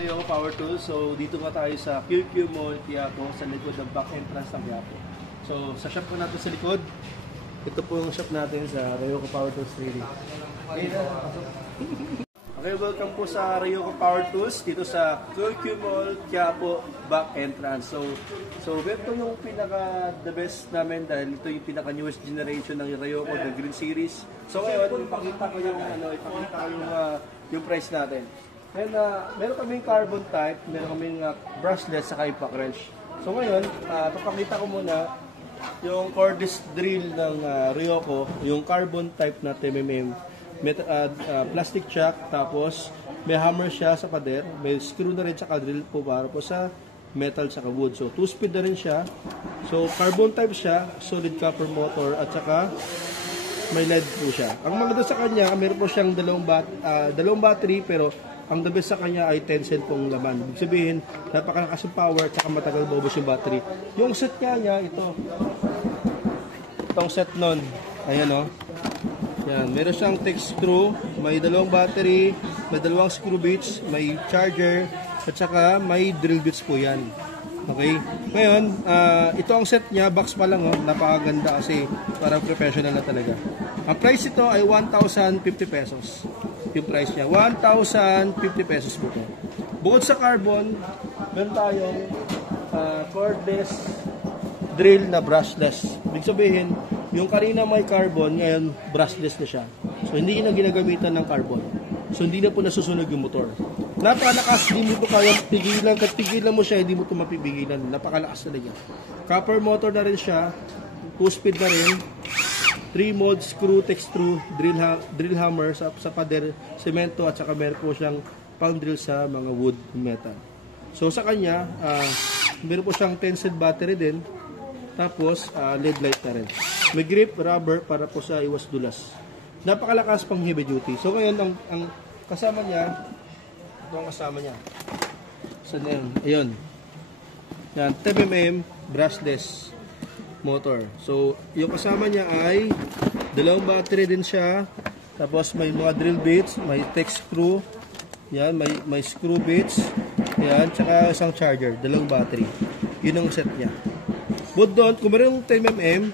Ryoco Power Tools. So dito nga tayo sa QQ Mall, Quiapo, sa likod ng back entrance ng Quiapo. So sa shop po natin sa likod, ito po yung shop natin sa Ryoco Power Tools Trading. Okay, welcome po sa Ryoco Power Tools dito sa QQ Mall, Quiapo, back entrance. So ito yung pinaka the best namin dahil ito yung pinaka newest generation ng Ryoco, the Green Series. So ngayon, ipakita ko yung price natin. And meron kaming carbon type, meron kaming brushless sa impact wrench. So ngayon, papakita ko muna yung cordless drill ng Ryoco, yung carbon type na 10mm, plastic chuck, tapos may hammer siya sa pader, may screw na rin sa drill po para po sa metal sa wood. So 2-speed na rin siya. So carbon type siya, solid copper motor at saka may LED po siya. Ang maganda sa kanya, meron po siyang dalawang battery pero ang the best sa kanya ay 10 cell pong laman. Ibig sabihin, napakalakas yung power at saka matagal maubos yung battery. Yung set niya, itong set nun. Ayan o. Yan, meron siyang tech screw, may dalawang battery, may dalawang screw bits, may charger, at saka may drill bits po yan. Okay? Ngayon, ito ang set niya, box pa lang, napakaganda kasi parang professional na talaga. Ang price ito ay 1,050 pesos. Yung price niya, 1,050 pesos po ito. Bukod sa carbon, meron tayong cordless drill na brushless. Ibig sabihin, yung kanina may carbon, ngayon brushless na siya. So hindi na ginagamitan ng carbon. So hindi na po nasusunog yung motor. Napakalakas, hindi mo po kaya pigilan. Kahit pigilan mo siya, hindi mo ito mapipigilan. Napakalakas talaga. Copper motor na rin siya. 2-speed na rin. 3-mode screw, tech screw, drill hammer sa pader, semento at saka meron po siyang pang drill sa mga wood metal. So sa kanya, meron po siyang 10 cell battery din. Tapos LED light na rin. May grip, rubber para po sa iwas dulas. Napakalakas pang heavy duty. So ngayon, ang kasama niya, ito ang kasama niya. Saan yan? Ayun. Yan, 10mm brushless motor. So, yung kasama niya ay dalawang battery din siya. Tapos may mga drill bits, may tech screw. Yan, may screw bits. Yan, tsaka isang charger, dalawang battery. Yun ang set niya. But doon, kung mayroong 10mm,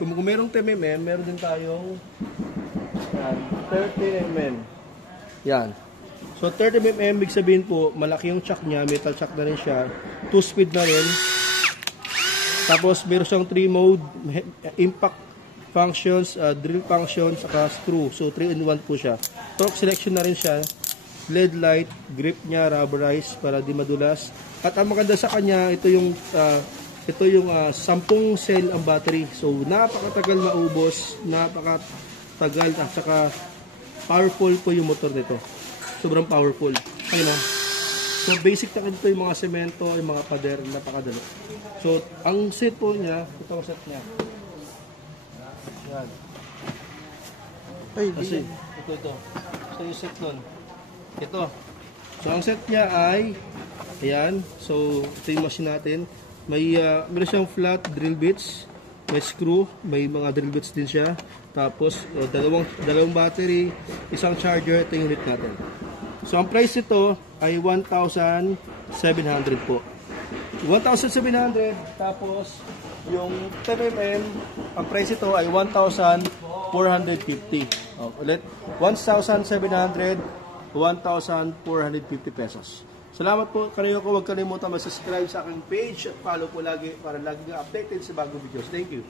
kung mayroong 10mm, meron din tayong 30mm. Yan. So 30mm, big sabihin po, malaki yung chuck niya, metal chuck na rin siya, 2-speed na rin. Tapos meron siyang 3-mode, impact functions, drill functions, saka screw. So 3-in-1 po siya. Torque selection na rin siya, LED light, grip niya, rubberized para di madulas. At ang maganda sa kanya, ito yung 10 cell ang battery. So napakatagal maubos, napakatagal at saka powerful po yung motor nito. Sobrang powerful. Ayun o. So basic na ito yung mga semento, yung mga pader, napakadalo. So ang set po niya, ito ang set niya. Yan. Ay, kasi ito. So yung set nun. Ito. So ang set niya ay ayan. So ito yung machine natin. Meron siyang flat drill bits, may screw, may mga drill bits din siya. Tapos dalawang battery, isang charger, ito yung unit natin. So ang price nito ay 1,700 po. 1,700, tapos yung 10mm, ang price ito ay 1,450. Ulit, 1,700, 1,450 pesos. Salamat po kanyo ko. Huwag kalimutan mag-subscribe sa aking page at follow po lagi para lagi nga updated sa bagong videos. Thank you.